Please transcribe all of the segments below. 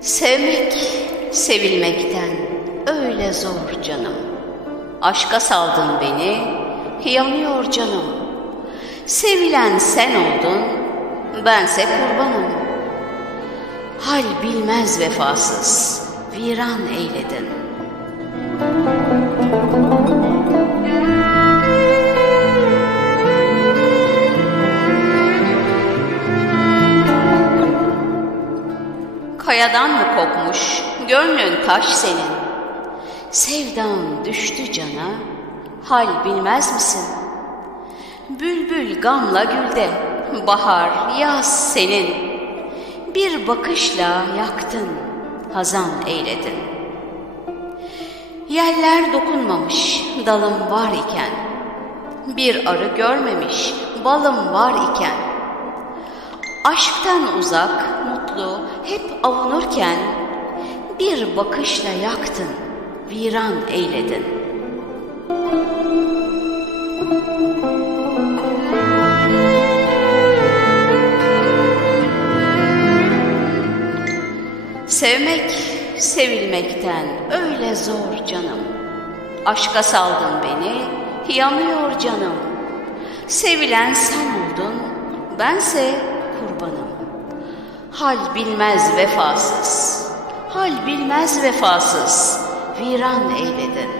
Sevmek, sevilmekten öyle zor canım. Aşka saldın beni, yanıyor canım. Sevilen sen oldun, bense kurbanım. Hal bilmez vefasız, viran eyledin. Kayadan mı kopmuş, gönlün taş senin? Sevdan düştü cana, hal bilmez misin? Bülbül gamla gülde, bahar, yaz senin. Bir bakışla yaktın, hazan eyledin. Yeller dokunmamış, dalım var iken, bir arı görmemiş, balım var iken, aşktan uzak, hep avunurken, bir bakışla yaktın, viran eyledin. Sevmek, sevilmekten öyle zor canım. Aşka saldın beni, yanıyor canım. Sevilen sen oldun, bense. Hal bilmez vefasız, hal bilmez vefasız, viran eyledin.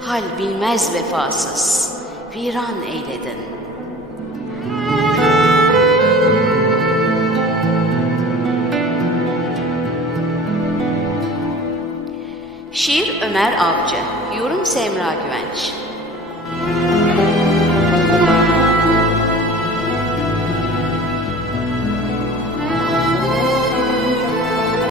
Hal bilmez vefasız, viran eyledin. Şiir Ömer Avcı, yorum Semra Güvenç.